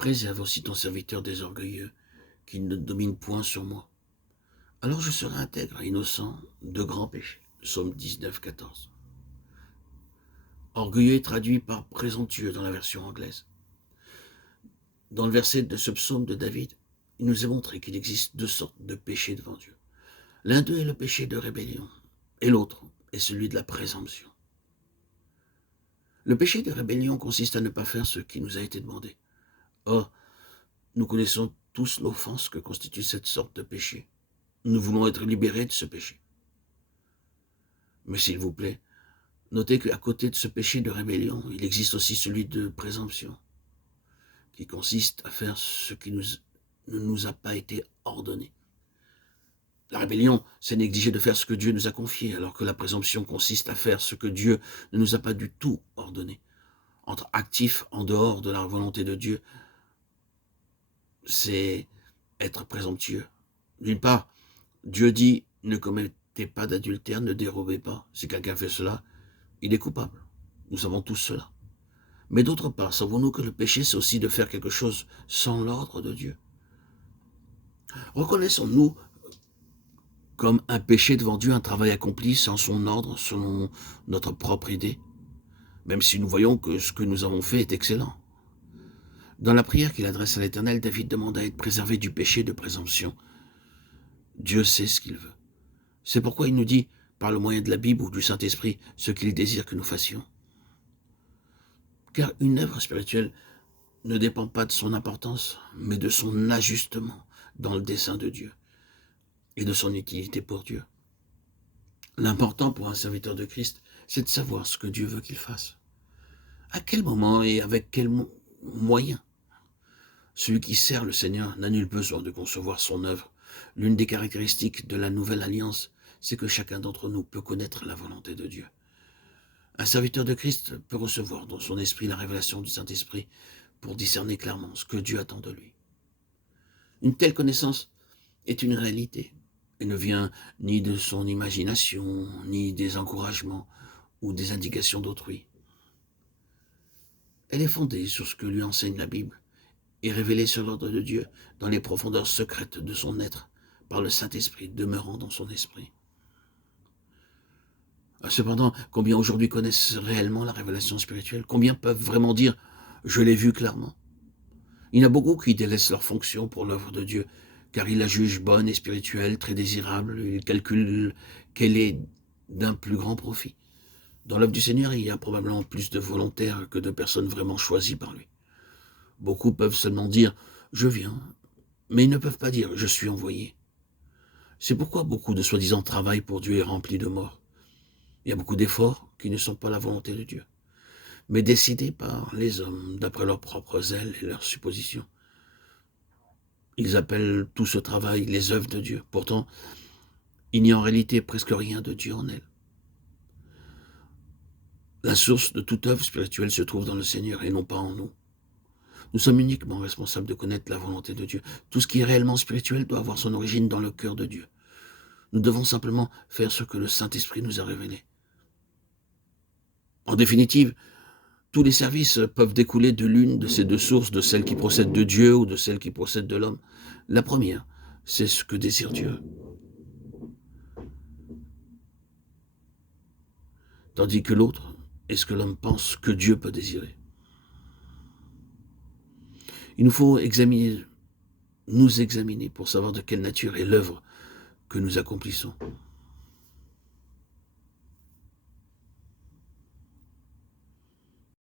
Préserve aussi ton serviteur des orgueilleux, qui ne domine point sur moi. Alors je serai intègre, innocent de grands péchés. Psaume 19, 14. Orgueilleux est traduit par présomptueux dans la version anglaise. Dans le verset de ce psaume de David, il nous est montré qu'il existe deux sortes de péchés devant Dieu. L'un d'eux est le péché de rébellion, et l'autre est celui de la présomption. Le péché de rébellion consiste à ne pas faire ce qui nous a été demandé. Or, nous connaissons tous l'offense que constitue cette sorte de péché. Nous voulons être libérés de ce péché. Mais s'il vous plaît, notez qu'à côté de ce péché de rébellion, il existe aussi celui de présomption, qui consiste à faire ce qui ne nous a pas été ordonné. La rébellion, c'est négliger de faire ce que Dieu nous a confié, alors que la présomption consiste à faire ce que Dieu ne nous a pas du tout ordonné. Entre actifs en dehors de la volonté de Dieu, c'est être présomptueux. D'une part, Dieu dit « Ne commettez pas d'adultère, ne dérobez pas. » Si quelqu'un fait cela, il est coupable. Nous savons tous cela. Mais d'autre part, savons-nous que le péché, c'est aussi de faire quelque chose sans l'ordre de Dieu? Reconnaissons-nous comme un péché devant Dieu, un travail accompli sans son ordre, selon notre propre idée, même si nous voyons que ce que nous avons fait est excellent. Dans la prière qu'il adresse à l'Éternel, David demande à être préservé du péché de présomption. Dieu sait ce qu'il veut. C'est pourquoi il nous dit, par le moyen de la Bible ou du Saint-Esprit, ce qu'il désire que nous fassions. Car une œuvre spirituelle ne dépend pas de son importance, mais de son ajustement dans le dessein de Dieu et de son utilité pour Dieu. L'important pour un serviteur de Christ, c'est de savoir ce que Dieu veut qu'il fasse. À quel moment et avec quels moyens? Celui qui sert le Seigneur n'a nul besoin de concevoir son œuvre. L'une des caractéristiques de la nouvelle alliance, c'est que chacun d'entre nous peut connaître la volonté de Dieu. Un serviteur de Christ peut recevoir dans son esprit la révélation du Saint-Esprit pour discerner clairement ce que Dieu attend de lui. Une telle connaissance est une réalité et ne vient ni de son imagination, ni des encouragements ou des indications d'autrui. Elle est fondée sur ce que lui enseigne la Bible et révélée sur l'ordre de Dieu dans les profondeurs secrètes de son être par le Saint-Esprit demeurant dans son esprit. Cependant, combien aujourd'hui connaissent réellement la révélation spirituelle? Combien peuvent vraiment dire « je l'ai vu clairement » ? Il y en a beaucoup qui délaissent leur fonction pour l'œuvre de Dieu, car ils la jugent bonne et spirituelle, très désirable, ils calculent qu'elle est d'un plus grand profit. Dans l'œuvre du Seigneur, il y a probablement plus de volontaires que de personnes vraiment choisies par lui. Beaucoup peuvent seulement dire « je viens », mais ils ne peuvent pas dire « je suis envoyé ». C'est pourquoi beaucoup de soi-disant travail pour Dieu est rempli de mort. Il y a beaucoup d'efforts qui ne sont pas la volonté de Dieu, mais décidés par les hommes d'après leurs propres ailes et leurs suppositions. Ils appellent tout ce travail les œuvres de Dieu. Pourtant, il n'y a en réalité presque rien de Dieu en elles. La source de toute œuvre spirituelle se trouve dans le Seigneur et non pas en nous. Nous sommes uniquement responsables de connaître la volonté de Dieu. Tout ce qui est réellement spirituel doit avoir son origine dans le cœur de Dieu. Nous devons simplement faire ce que le Saint-Esprit nous a révélé. En définitive, tous les services peuvent découler de l'une de ces deux sources, de celle qui procède de Dieu ou de celle qui procède de l'homme. La première, c'est ce que désire Dieu. Tandis que l'autre est ce que l'homme pense que Dieu peut désirer. Il nous faut nous examiner pour savoir de quelle nature est l'œuvre que nous accomplissons.